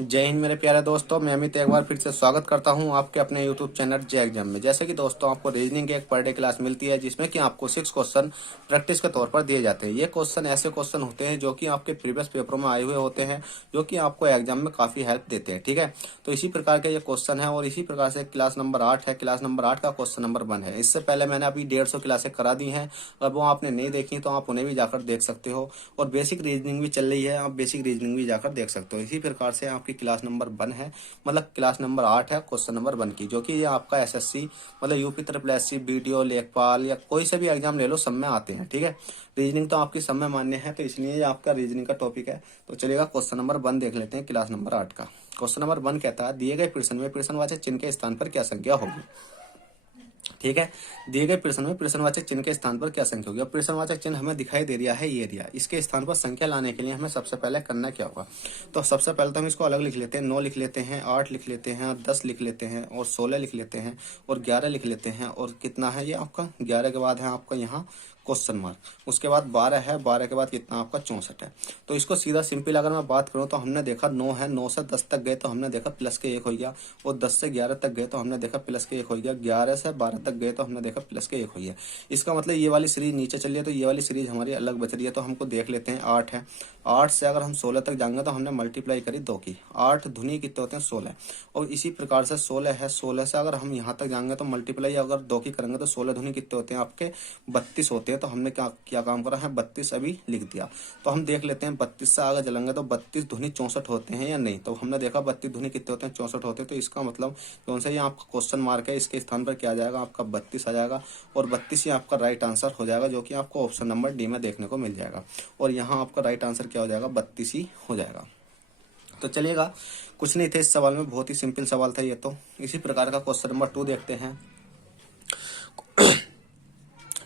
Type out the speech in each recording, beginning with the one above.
जय हिंद मेरे प्यारे दोस्तों, मैं अमित एक बार फिर से स्वागत करता हूं आपके अपने यूट्यूब चैनल जे एग्जाम में। जैसे कि दोस्तों आपको रीजनिंग की एक पर डे क्लास मिलती है जिसमें कि आपको 6 क्वेश्चन प्रैक्टिस के तौर पर दिए जाते हैं। ये क्वेश्चन ऐसे क्वेश्चन होते हैं जो कि आपके प्रीवियस पेपरों में आए हुए होते हैं, जो कि आपको एग्जाम में काफी हेल्प देते हैं। ठीक है, तो इसी प्रकार के ये क्वेश्चन है और इसी प्रकार से क्लास नंबर 8 है। क्लास नंबर 8 का क्वेश्चन नंबर 1 है। इससे पहले मैंने अभी 150 क्लासें करा दी हैं। अगर वो आपने नहीं देखी तो आप उन्हें भी जाकर देख सकते हो। और बेसिक रीजनिंग भी चल रही है, आप बेसिक रीजनिंग भी जाकर देख सकते हो। इसी प्रकार से आपकी क्लास नंबर 1 है, मतलब क्लास नंबर 8 है क्वेश्चन नंबर 1 की, जो कि ये आपका एसएससी मतलब यूपी ट्रिपल एससी बीडीओ लेखपाल या कोई से भी एग्जाम ले लो, सब में आते हैं। ठीक है, रीजनिंग तो आपकी सब में मान्य है, तो इसलिए ये आपका रीजनिंग का टॉपिक है। तो चलिएगा क्वेश्चन नंबर 1 देख लेते हैं क्लास नंबर 8 का। क्वेश्चन नंबर 1 कहता है, दिए गए प्रश्न में प्रश्नवाचक चिन्ह के स्थान पर क्या संख्या होगी। ठीक है, दिए गए प्रश्न में प्रश्नवाचक चिन्ह के स्थान पर क्या संख्या होगी। अब प्रश्नवाचक चिन्ह हमें दिखाई दे रहा है, ये एरिया, इसके स्थान पर संख्या लाने के लिए हमें सबसे पहले करना क्या होगा। तो सबसे पहले तो हम इसको अलग लिख लेते हैं। 9 लिख लेते हैं, 8 लिख लेते हैं, 10 लिख लेते हैं और 16 लिख लेते हैं और 11 लिख लेते हैं। और कितना है ये आपका 11 के बाद है आपका यहाँ क्वेश्चन मार्क। उसके बाद 12 है, 12 के बाद कितना आपका 64 है। तो इसको सीधा सिंपल अगर मैं बात करूं तो हमने देखा 9 है, 9 से 10 तक गए तो हमने देखा प्लस के 1 हो गया। और 10 से 11 तक गए तो हमने देखा प्लस के 1 हो गया। 11 से 12 तक गए तो हमने देखा प्लस के 1 हो गया। इसका मतलब ये वाली सीरीज नीचे चल रही है, तो ये वाली सीरीज हमारी अलग बच रही है। तो हमको देख लेते हैं। 8 है, 8 से अगर हम 16 तक जाएंगे तो हमने मल्टीप्लाई करी 2 की। 8 धुनी कितने होते हैं 16। और इसी प्रकार से 16 है, 16 से अगर हम यहाँ तक जाएंगे तो मल्टीप्लाई अगर 2 की करेंगे तो 16 धुनी कितने होते हैं आपके 32 होते हैं। तो हमने क्या काम करा है, 32 अभी लिख दिया। तो हम देख लेते हैं 32 से आगे चलेंगे तो 32 धुनी 64 होते हैं या नहीं। तो हमने देखा 32 धुनी कितने होते हैं 64 होते हैं। तो इसका मतलब कौन सा ये आपका क्वेश्चन मार्क है, इसके स्थान पर क्या आ जाएगा आपका 32 आ जाएगा। और 32 ही आपका राइट आंसर हो जाएगा, जो कि आपको ऑप्शन नंबर डी में देखने को मिल जाएगा। और यहाँ आपका राइट आंसर क्या हो जाएगा, 32 ही हो जाएगा। तो चलिएगा, कुछ नहीं थे इस सवाल में, बहुत ही सिंपल सवाल था ये। तो इसी प्रकार का क्वेश्चन नंबर 2 देखते हैं।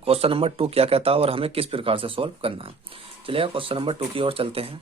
क्वेश्चन नंबर 2 क्या कहता है और हमें किस प्रकार से सोल्व करना है। चलिएगा क्वेश्चन नंबर 2 की ओर चलते हैं।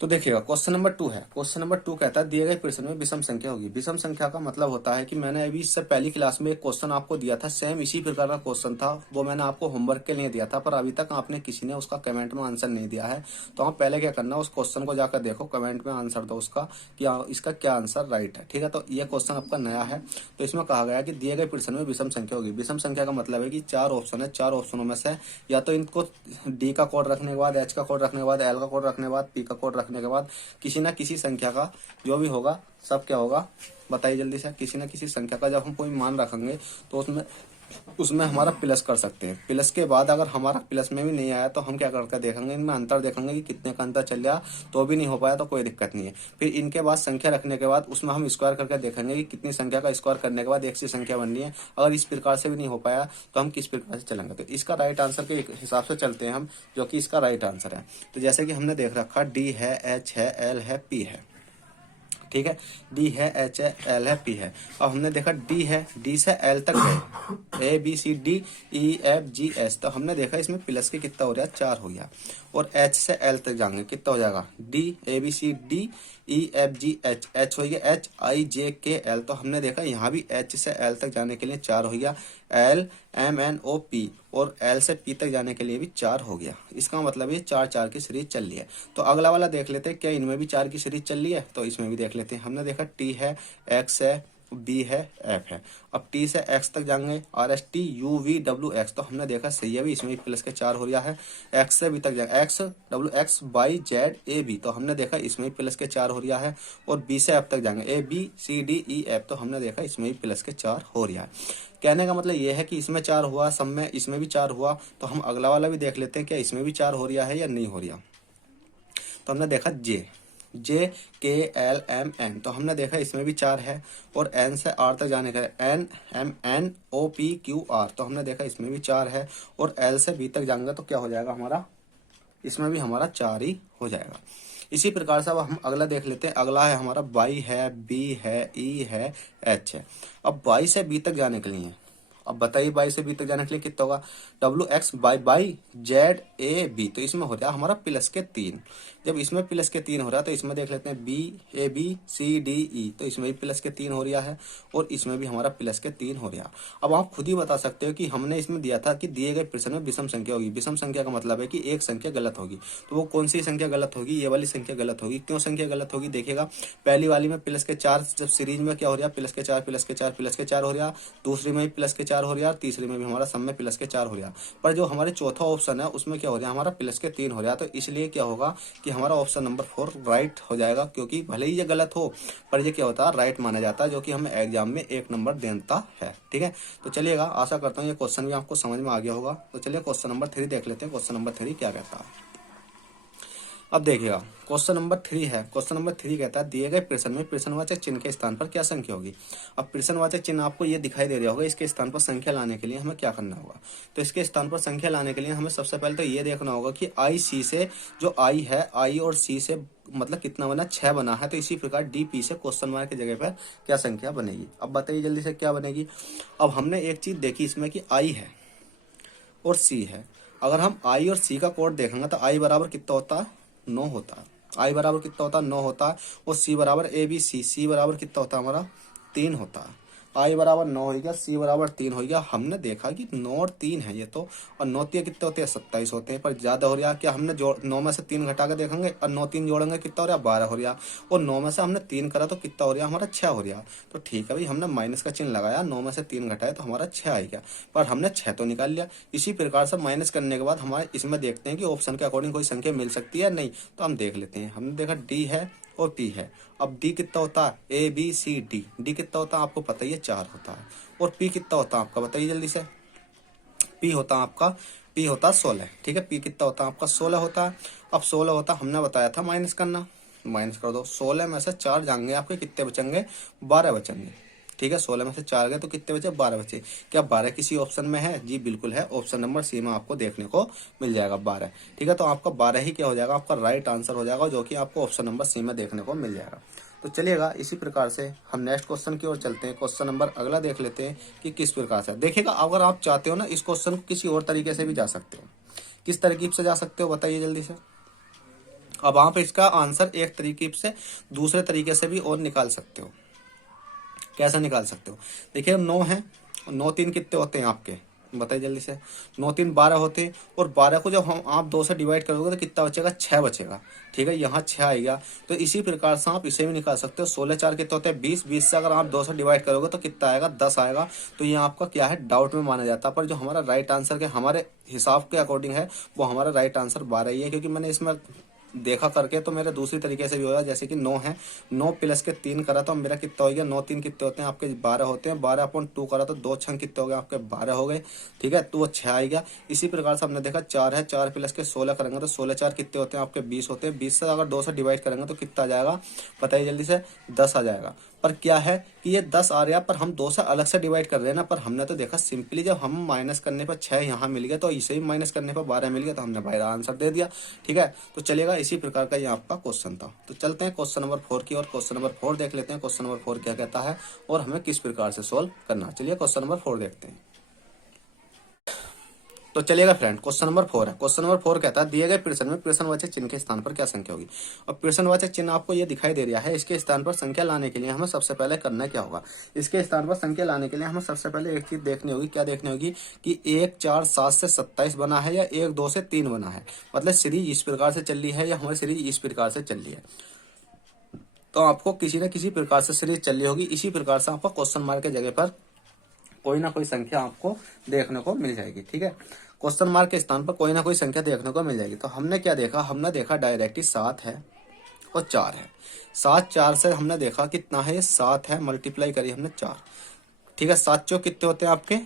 तो देखिएगा क्वेश्चन नंबर 2 है। क्वेश्चन नंबर 2 कहता है, दिए गए प्रश्न में विषम संख्या होगी। विषम संख्या का मतलब होता है कि मैंने अभी इससे पहली क्लास में एक क्वेश्चन आपको दिया था, सेम इसी प्रकार का क्वेश्चन था। वो मैंने आपको होमवर्क के लिए दिया था, पर अभी तक आपने किसी ने उसका कमेंट में आंसर नहीं दिया है। तो आप पहले क्या करना, उस क्वेश्चन को जाकर देखो, कमेंट में आंसर दो उसका कि इसका क्या आंसर राइट है। ठीक है, तो ये क्वेश्चन आपका नया है। तो इसमें कहा गया कि दिए गए प्रश्न में विषम संख्या होगी। विषम संख्या का मतलब है कि 4 ऑप्शन है, 4 ऑप्शनों में से या तो इनको डी का कोड रखने के बाद, एच का कोड रखने के बाद, एल का कोड रखने के बाद, पी का कोड रखने के बाद किसी ना किसी संख्या का जो भी होगा, सब क्या होगा बताइए जल्दी से। किसी ना किसी संख्या का जब हम कोई मान रखेंगे तो उसमें हमारा प्लस कर सकते हैं। प्लस के बाद अगर हमारा प्लस में भी नहीं आया तो हम क्या करके देखेंगे, इनमें अंतर देखेंगे कि कितने का अंतर चल रहा। तो भी नहीं हो पाया तो कोई दिक्कत नहीं है। फिर इनके बाद संख्या रखने के बाद उसमें हम स्क्वायर करके देखेंगे कि कितनी संख्या का स्क्वायर करने के बाद एक सी संख्या बन रही है। अगर इस प्रकार से भी नहीं हो पाया तो हम किस प्रकार से चलेंगे। तो इसका राइट आंसर के हिसाब से चलते हैं हम, जो कि इसका राइट आंसर है। तो जैसे कि हमने देख रखा, डी है, एच है, एल है, पी है। ठीक है, डी है, एच है, एल है, पी है। अब हमने देखा डी है, डी से एल तक गए, A B C D E F G H. तो हमने देखा इसमें प्लस के कितना हो रहा है 4 हो गया। और एच से एल तक जाएंगे कितना हो जाएगा, D A B C D E F G H, H हो गया एच आई जे के एल। तो हमने देखा यहाँ भी एच से एल तक जाने के लिए 4 हो गया। L M N O P और एल से पी तक जाने के लिए भी 4 हो गया। इसका मतलब ये 4 की सीरीज चल रही है। तो अगला वाला देख लेते हैं, क्या इनमें भी 4 की सीरीज चल रही है। तो इसमें भी देख लेते हैं। हमने देखा टी है, एक्स है, बी है, एफ है। अब टी से एक्स तक जाएंगे, R S T U V W x. तो हमने देखा सही है भी, इसमें भी प्लस के 4 हो रहा है। एक्स से बी तक जाएंगे, X W X Y Z A B. तो हमने देखा इसमें भी प्लस के 4 हो रहा है। और बी से एफ तक जाएंगे, A B C D E F. तो हमने देखा इसमें भी प्लस के 4 हो रहा है। कहने का मतलब ये है कि इसमें 4 हुआ, सब में इसमें भी 4 हुआ। तो हम अगला वाला भी देख लेते हैं, क्या इसमें भी 4 हो रहा है या नहीं हो रहा। तो हमने देखा जे, जे के एल एम एन। तो हमने देखा इसमें भी 4 है। और एन से आर तक जाने का, N M N O P Q R. तो हमने देखा इसमें भी 4 है। और एल से बी तक जाएंगे तो क्या हो जाएगा हमारा, इसमें भी हमारा 4 ही हो जाएगा। इसी प्रकार से अब हम अगला देख लेते हैं। अगला है हमारा वाई है, बी है, ई है, एच है। अब वाई से बी तक जाने के लिए अब बताइए बाई से बी तक जाने के लिए कितना होगा, W X Y Z A B. तो इसमें हो रहा है हमारा प्लस के 3। जब इसमें प्लस के 3 हो रहा है तो इसमें देख लेते हैं B A B C D E, तो इसमें भी प्लस के 3 हो रहा है और इसमें भी हमारा प्लस के 3 हो रहा है। अब आप खुद ही बता सकते हो कि हमने इसमें दिया था कि दिए गए प्रश्न में विषम संख्या होगी। विषम संख्या का मतलब है कि एक संख्या गलत होगी। तो वो कौन सी संख्या गलत होगी, ये वाली संख्या गलत होगी। क्यों संख्या गलत होगी, देखिएगा पहली वाली में प्लस के 4, जब सीरीज में क्या हो रहा है प्लस के 4 प्लस के 4 प्लस के 4 हो रहा, दूसरी में भी प्लस के 4 हो रहा, तीसरी में भी हमारा सब में प्लस के 4 हो रहा। पर जो हमारे चौथा ऑप्शन है उसमें क्या हो रहा है हमारा प्लस के 3 हो रहा। तो इसलिए क्या होगा कि हमारा ऑप्शन नंबर 4 राइट हो जाएगा, क्योंकि भले ही ये गलत हो पर ये क्या होता है राइट माना जाता है, जो कि हमें एग्जाम में 1 नंबर देता है। ठीक है, तो चलिएगा आशा करता हूँ ये क्वेश्चन भी आपको समझ में आ गया होगा। तो चलिए क्वेश्चन नंबर 3 देख लेते हैं। क्वेश्चन नंबर 3 क्या कहता है, अब देखिएगा क्वेश्चन नंबर 3 है। क्वेश्चन नंबर 3 कहता है दिए गए प्रश्न में प्रश्नवाचक चिन्ह के स्थान पर क्या संख्या होगी। अब प्रश्नवाचक चिन्ह आपको ये दिखाई दे रहा होगा, इसके स्थान पर संख्या लाने के लिए हमें क्या करना होगा। तो इसके स्थान पर संख्या लाने के लिए हमें सबसे पहले तो ये देखना होगा कि आई सी से जो आई है, आई और सी से मतलब कितना बना, 6 बना है। तो इसी प्रकार डी पी से क्वेश्चन मार्क की जगह पर क्या संख्या बनेगी। अब बताइए जल्दी से क्या बनेगी। अब हमने एक चीज देखी इसमें कि आई है और सी है। अगर हम आई और सी का कोड देखेंगे तो आई बराबर कितना होता है 9 होता है। आई बराबर कितना होता है 9 होता है। और सी बराबर ए बी सी बराबर कितना होता है हमारा 3 होता है। आई बराबर 9 हो गया, सी बराबर 3 हो गया। हमने देखा कि 9 और 3 है ये तो, और 9 3 कितने होते हैं 27 होते हैं। पर ज्यादा हो रहा क्या, हमने 9 में से 3 घटा के देखेंगे और 9 3 जोड़ेंगे कितना हो रहा 12 हो रहा। और 9 में से हमने 3 करा तो कितना हो रहा हमारा 6 हो रहा। तो ठीक है भाई, हमने माइनस का चिन्ह लगाया, 9 में से 3 घटाए तो हमारा 6 आएगा, पर हमने 6 तो निकाल लिया। इसी प्रकार से माइनस करने के बाद हमारे इसमें देखते हैं कि ऑप्शन के अकॉर्डिंग कोई संख्या मिल सकती है नहीं। तो हम देख लेते हैं। हमने देखा डी है और पी है। अब डी कितना होता है A B C D, D कितना होता है आपको पता ही है 4 होता है। और पी कितना होता है आपका बताइए जल्दी से। पी होता है आपका, पी होता है 16। ठीक है, पी कितना होता है आपका 16 होता है। अब 16 होता हमने बताया था माइनस करना, माइनस कर दो। 16 में से 4 जाएंगे आपके कितने बचेंगे 12 बचेंगे। ठीक है, 16 में से 4 गए तो कितने बचे 12 बचे। क्या 12 किसी ऑप्शन में है, जी बिल्कुल है। ऑप्शन नंबर सी में आपको देखने को मिल जाएगा 12। ठीक है, तो आपका 12 ही क्या हो जाएगा आपका राइट आंसर हो जाएगा, जो कि आपको ऑप्शन नंबर सी में देखने को मिल जाएगा। तो चलिएगा इसी प्रकार से हम नेक्स्ट क्वेश्चन की ओर चलते हैं। क्वेश्चन नंबर अगला देख लेते हैं कि किस प्रकार से। देखिएगा अगर आप चाहते हो ना इस क्वेश्चन को किसी और तरीके से भी जा सकते हो। किस तरकीब से जा सकते हो बताइए जल्दी से। अब आप इसका आंसर एक तरीके से दूसरे तरीके से भी और निकाल सकते हो। कैसे निकाल सकते हो, देखिए 9 है, 9 3 कितने होते हैं आपके बताइए जल्दी से। 9 3 12 होते हैं, और 12 को जब हम आप 2 से डिवाइड करोगे तो कितना बचेगा 6 बचेगा। ठीक है, यहाँ 6 आएगा। तो इसी प्रकार से आप इसे भी निकाल सकते हो। 16 4 कितने होते हैं 20, 20 से अगर आप 2 से डिवाइड करोगे तो कितना आएगा 10 आएगा। तो ये आपका क्या है डाउट में माना जाता है, पर जो हमारा राइट आंसर के हमारे हिसाब के अकॉर्डिंग है वो हमारा राइट आंसर 12 ही है। क्योंकि मैंने इसमें देखा करके तो मेरे दूसरी तरीके से भी होगा, जैसे कि 9 है, 9 प्लस के 3 करा तो मेरा कितना हो गया 9 3 कितने होते हैं आपके 12 होते हैं। 12 अपॉन 2 करा तो 2 6 कितने हो गए आपके 12 हो गए। ठीक है, तो वो 6 आएगा। इसी प्रकार से हमने देखा 4 है, 4 प्लस के 16 करेंगे तो 16 4 कितने होते हैं आपके 20 होते हैं। 20 से अगर 2 से डिवाइड करेंगे तो कितना आ जाएगा बताइए जल्दी से 10 आ जाएगा। पर क्या है कि ये 10 आ रहा है, पर हम 2 से अलग से डिवाइड कर रहे हैं ना। पर हमने तो देखा सिंपली जब हम माइनस करने पर 6 यहाँ मिल गया, तो इसे ही माइनस करने पर 12 मिल गया, तो हमने 12 आंसर दे दिया। ठीक है, तो चलेगा इसी प्रकार का ये आपका क्वेश्चन था। तो चलते हैं क्वेश्चन नंबर 4 की और क्वेश्चन नंबर 4 देख लेते हैं। क्वेश्चन नंबर 4 क्या कहता है और हमें किस प्रकार से सोल्व करना। चलिए क्वेश्चन नंबर 4 देखते हैं। तो चलिएगा फ्रेंड, क्वेश्चन नंबर 4 है। क्वेश्चन नंबर 4 कहता है दिए गए प्रश्न में प्रश्नवाचक चिन्ह के स्थान पर क्या संख्या होगी। अब प्रश्नवाचक चिन्ह आपको ये दिखाई दे रहा है, इसके स्थान पर संख्या लाने के लिए हमें सबसे पहले करना क्या होगा। इसके स्थान पर संख्या लाने के लिए हमें सबसे पहले एक चीज देखनी होगी। क्या देखनी होगी कि 1 4 7 से 27 बना है या 1 2 से 3 बना है। मतलब सीरीज इस प्रकार से चल रही है या हमारी सीरीज इस प्रकार से चल रही है। तो आपको किसी न किसी प्रकार से सीरीज चल रही होगी। इसी प्रकार से आपको क्वेश्चन मार्क के जगह पर कोई ना कोई संख्या आपको देखने को मिल जाएगी। ठीक है, क्वेश्चन मार्क के स्थान पर कोई ना कोई संख्या देखने को मिल जाएगी। तो हमने क्या देखा, हमने देखा डायरेक्टली 7 है और 4 है। 7 4 से हमने देखा कितना है 7 है, मल्टीप्लाई करी हमने 4। ठीक है, 7 चौक कितने होते हैं आपके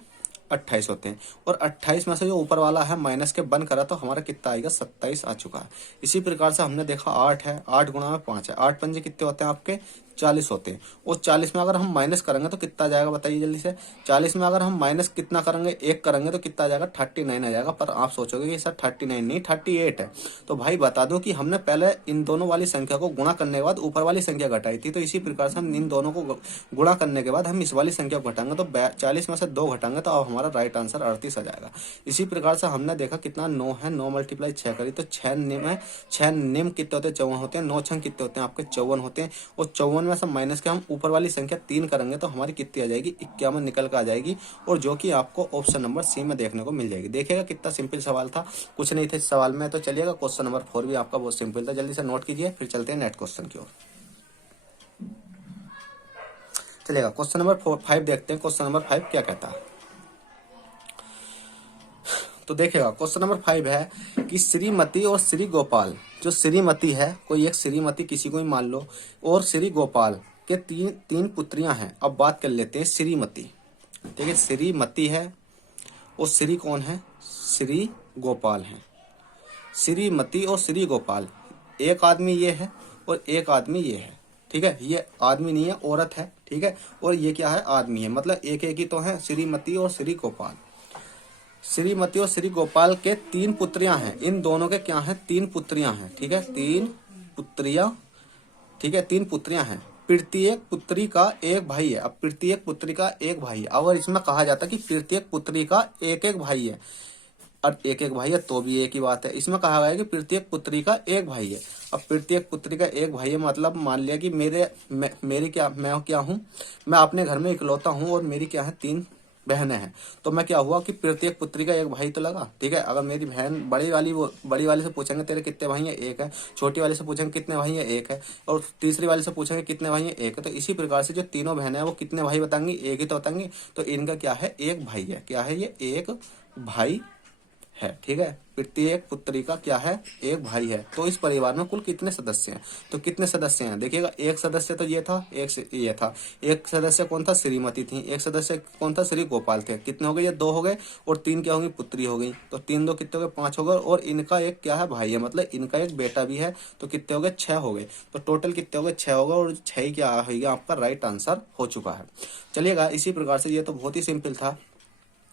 28 होते हैं, और 28 में से जो ऊपर वाला है माइनस के बंद करा तो हमारा कितना आएगा 27 आ चुका है। इसी प्रकार से हमने देखा 8 है, 8 गुणा में 5 है, 8 पंजे कितने होते हैं आपके 40 होते हैं, और 40 में अगर हम माइनस करेंगे तो कितना आ जाएगा बताइए जल्दी से। 40 में अगर हम माइनस कितना करेंगे 1 करेंगे तो कितना आ जाएगा 39 आ जाएगा। पर आप सोचोगे कि सर 39 नहीं 38 है, तो भाई बता दो कि हमने पहले इन दोनों वाली संख्या को गुणा करने के बाद ऊपर वाली संख्या घटाई थी, तो इसी प्रकार से हम इन दोनों को गुणा करने के बाद हम इस वाली संख्या को घटाएंगे तो 40 में से 2 घटाएंगे तो अब हमारा राइट आंसर 38 आ जाएगा। इसी प्रकार से हमने देखा कितना 9 है, 9 मल्टीप्लाई 6 करी तो 6 निम है, 6 निम कितने होते हैं 54 होते हैं, 9 छंग कितने होते हैं आपके 54 होते हैं, और 54 में से माइनस के हम ऊपर वाली संख्या 3 करेंगे तो हमारी कितनी आ जाएगी 51 निकल कर आ जाएगी, और जो कि आपको ऑप्शन नंबर सी में देखने को मिल जाएगी। देखिएगा कितना सिंपल सवाल था, कुछ नहीं था इस सवाल में। तो चलिएगा क्वेश्चन नंबर 4 भी आपका बहुत सिंपल था, जल्दी से नोट कीजिए फिर चलते हैं नेक्स्ट क्वेश्चन की ओर। चलिएगा क्वेश्चन नंबर 5 देखते हैं, क्वेश्चन नंबर 5 क्या कहता है। तो देखिएगा क्वेश्चन नंबर 5 है कि श्रीमती और श्री गोपाल, जो श्रीमती है कोई एक श्रीमती किसी को ही मान लो, और श्री गोपाल के तीन पुत्रियां हैं। अब बात कर लेते हैं श्रीमती, ठीक है, श्रीमती है और श्री कौन है श्री गोपाल है। श्रीमती और श्री गोपाल, एक आदमी ये है और एक आदमी ये है, ठीक है, ये आदमी नहीं है औरत है, ठीक है, और ये क्या है आदमी है, मतलब एक एक ही तो है श्रीमती और श्री गोपाल। श्रीमती और श्री गोपाल के 3 पुत्रियां हैं, इन दोनों के क्या हैं 3 पुत्रियां हैं, ठीक है, 3 पुत्रियां, ठीक है, 3 पुत्रियां हैं। प्रत्येक पुत्री का एक भाई है। अब प्रत्येक पुत्री का एक भाई है, अगर इसमें कहा जाता कि प्रत्येक पुत्री का एक एक भाई है, और एक एक भाई है तो भी एक ही बात है। इसमें कहा गया है कि प्रत्येक पुत्री का एक भाई है। अब प्रत्येक पुत्री का एक भाई है मतलब मान लिया कि मैं क्या हूँ, मैं अपने घर में इकलौता हूँ और मेरी क्या है 3 बहनें हैं, तो मैं क्या हुआ कि प्रत्येक पुत्री का एक भाई तो लगा, ठीक है। अगर मेरी बहन बड़ी वाली से पूछेंगे तेरे कितने भाई हैं, एक है। छोटी वाली से पूछेंगे कितने भाई हैं, एक है। और तीसरी वाली से पूछेंगे कितने भाई हैं, एक है। तो इसी प्रकार से जो तीनों बहनें हैं वो कितने भाई बताएंगी, एक ही तो बताएंगी, तो इनका क्या है एक भाई है। क्या है ये एक भाई है, ठीक है। प्रत्येक पुत्री का क्या है एक भाई है। तो इस परिवार में कुल कितने सदस्य हैं, तो कितने सदस्य हैं देखिएगा, एक सदस्य तो ये था, ये था, एक सदस्य कौन था श्रीमती थी, एक सदस्य कौन था श्री गोपाल थे। कितने हो गए ये 2 हो गए, और 3 क्या होंगी पुत्री हो गई, तो 3 2 कितने हो गए 5 हो गए, और इनका एक क्या है भाई है, मतलब इनका एक बेटा भी है, तो कितने हो गए 6 हो गए। तो टोटल कितने हो गए 6 हो गए, और 6 ही क्या होगा आपका राइट आंसर हो चुका है। चलिएगा इसी प्रकार से ये तो बहुत ही सिंपल था।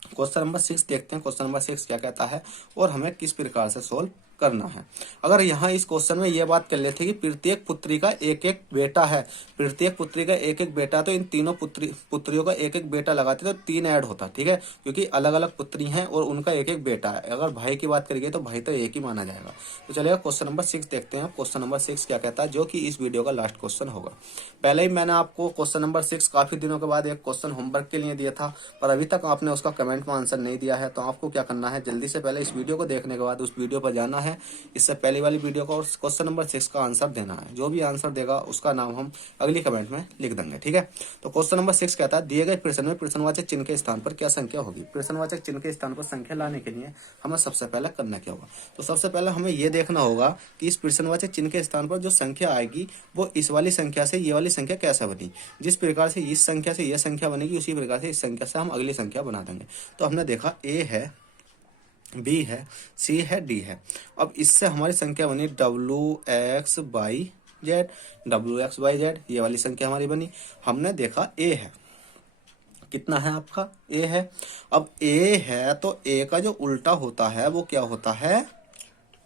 क्वेश्चन नंबर 6 देखते हैं, क्वेश्चन नंबर 6 क्या कहता है और हमें किस प्रकार से सोल्व करना है। अगर यहाँ इस क्वेश्चन में ये बात कर लेते कि प्रत्येक पुत्री का एक एक बेटा है, प्रत्येक पुत्री का एक एक बेटा, तो इन तीनों पुत्रियों का एक एक बेटा लगाते तो 3 ऐड होता, ठीक है, क्योंकि अलग अलग पुत्री हैं और उनका एक एक बेटा है। अगर भाई की बात करिए तो भाई तो एक ही माना जाएगा। तो चलिए क्वेश्चन नंबर 6 देखते हैं। क्वेश्चन नंबर 6 क्या कहता है, जो कि इस वीडियो का लास्ट क्वेश्चन होगा। पहले ही मैंने आपको क्वेश्चन नंबर 6 काफी दिनों के बाद एक क्वेश्चन होमवर्क के लिए दिया था, पर अभी तक आपने उसका कमेंट में आंसर नहीं दिया है। तो आपको क्या करना है, जल्दी से पहले इस वीडियो को देखने के बाद उस वीडियो पर जाना है, इससे पहले वाली वीडियो को, और क्वेश्चन नंबर 6 का आंसर देना है। जो भी आंसर देगा उसका नाम हम अगली कमेंट में लिख देंगे, ठीक है। तो क्वेश्चन नंबर 6 कहता है दिए गए प्रश्न में प्रश्नवाचक चिन्ह के स्थान पर क्या संख्या होगी। प्रश्नवाचक चिन्ह के स्थान पर संख्या लाने के लिए हमें सबसे पहले करना क्या होगा, तो सबसे पहले हमें यह देखना होगा कि इस प्रश्नवाचक चिन्ह के स्थान पर जो संख्या आएगी वो इस वाली संख्या से ये वाली संख्या कैसे बनी। जिस प्रकार से इस संख्या से यह संख्या बनेगी उसी प्रकार से इस संख्या से हम अगली संख्या बना देंगे। तो हमने देखा ए है, बी है, सी है, डी है। अब इससे हमारी संख्या बनी WX/Z, WX/Z, ये वाली संख्या हमारी बनी। हमने देखा ए है, कितना है आपका ए है। अब ए है तो ए का जो उल्टा होता है वो क्या होता है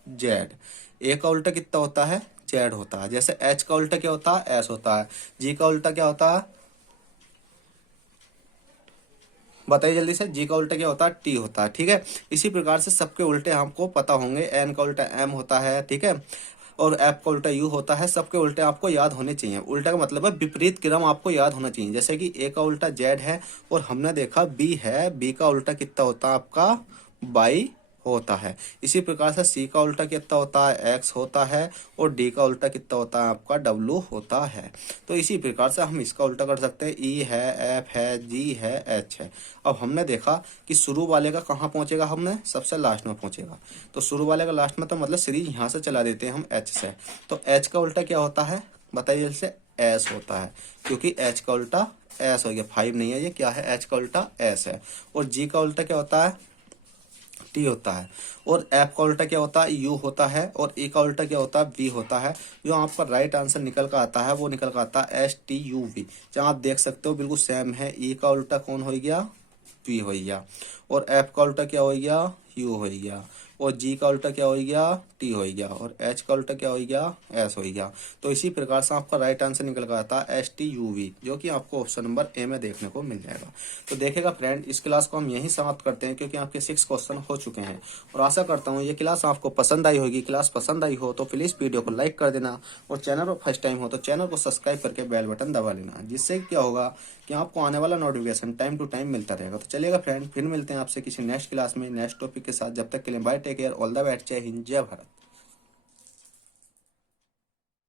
जेड। ए का उल्टा कितना होता है जेड होता है। जैसे एच का उल्टा क्या होता है एस होता है, जी का उल्टा क्या होता है बताइए जल्दी से, जी का उल्टा क्या होता है टी होता है, ठीक है। इसी प्रकार से सबके उल्टे हमको पता होंगे, एन का उल्टा एम होता है, ठीक है, और एफ का उल्टा यू होता है। सबके उल्टे आपको याद होने चाहिए। उल्टा का मतलब है विपरीत क्रम आपको याद होना चाहिए। जैसे कि ए का उल्टा जेड है और हमने देखा बी है, बी का उल्टा कितना होता है आपका बाई होता है। इसी प्रकार से सी का उल्टा कितना होता है एक्स होता है, और डी का उल्टा कितना होता है आपका डब्लू होता है। तो इसी प्रकार से हम इसका उल्टा कर सकते हैं, ई है, एफ है, जी है, एच है। अब हमने देखा कि शुरू वाले का कहाँ पहुंचेगा, हमने सबसे लास्ट में पहुंचेगा। तो शुरू वाले का लास्ट में तो मतलब सीरीज यहाँ से चला देते हैं हम एच से। तो एच का उल्टा क्या होता है बताइए जैसे एस होता है, क्योंकि एच का उल्टा एस हो गया, 5 नहीं है, ये क्या है, एच का उल्टा एस है। और जी का उल्टा क्या होता है, टी होता है। और एफ का उल्टा क्या होता है, यू होता है। और ई का उल्टा क्या होता है, वी होता है। जो आपका राइट आंसर निकल कर आता है वो निकल कर आता है STUV। जहाँ आप देख सकते हो बिल्कुल सेम है। ई का उल्टा कौन हो गया, वी हो गया। और एफ का उल्टा क्या हो गया, यू हो गया। और जी का उल्टा क्या हो गया, टी हो गया। और एच का उल्टा क्या हो गया, एस हो गया। तो इसी प्रकार से आपका राइट आंसर निकल कर आता है STUV, जो कि आपको ऑप्शन नंबर ए में देखने को मिल जाएगा। तो देखिएगा फ्रेंड, इस क्लास को हम यहीं समाप्त करते हैं, क्योंकि आपके 6 क्वेश्चन हो चुके हैं। और आशा करता हूँ ये क्लास आपको पसंद आई होगी। क्लास पसंद आई हो तो प्लीज वीडियो को लाइक कर देना, और चैनल पर फर्स्ट टाइम हो तो चैनल को सब्सक्राइब करके बेल बटन दबा लेना, जिससे क्या होगा कि आपको आने वाला नोटिफिकेशन टाइम टू टाइम मिलता रहेगा। तो चलिएगा फ्रेंड, फिर मिलते हैं आपसे किसी नेक्स्ट क्लास में नेक्स्ट टॉपिक के साथ। जब तक के लिए bye, take care, all the best, जय हिंद, जय भारत।